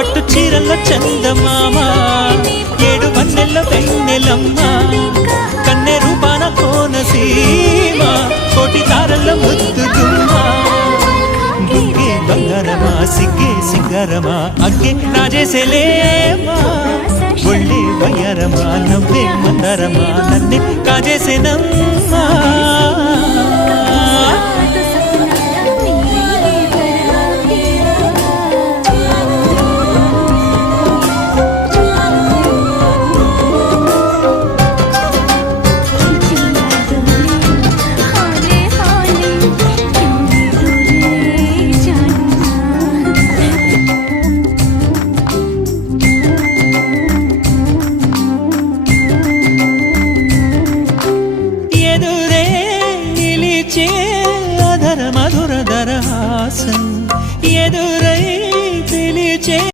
పట్టు చీరల్లో చందమామ ఏడు వన్నెల్లో వెన్నెలమ్మ కన్నె రూపాన కోనసీమ కోటి తారల్లో ముద్దు గుమ్మ బుగ్గే బంగారమా సిగ్గే సింగారమా అగ్గే రాజేసేలేమా ఒళ్ళే వయ్యారమా నవ్వే మందారమా నన్నే కాజేసేనమ్మా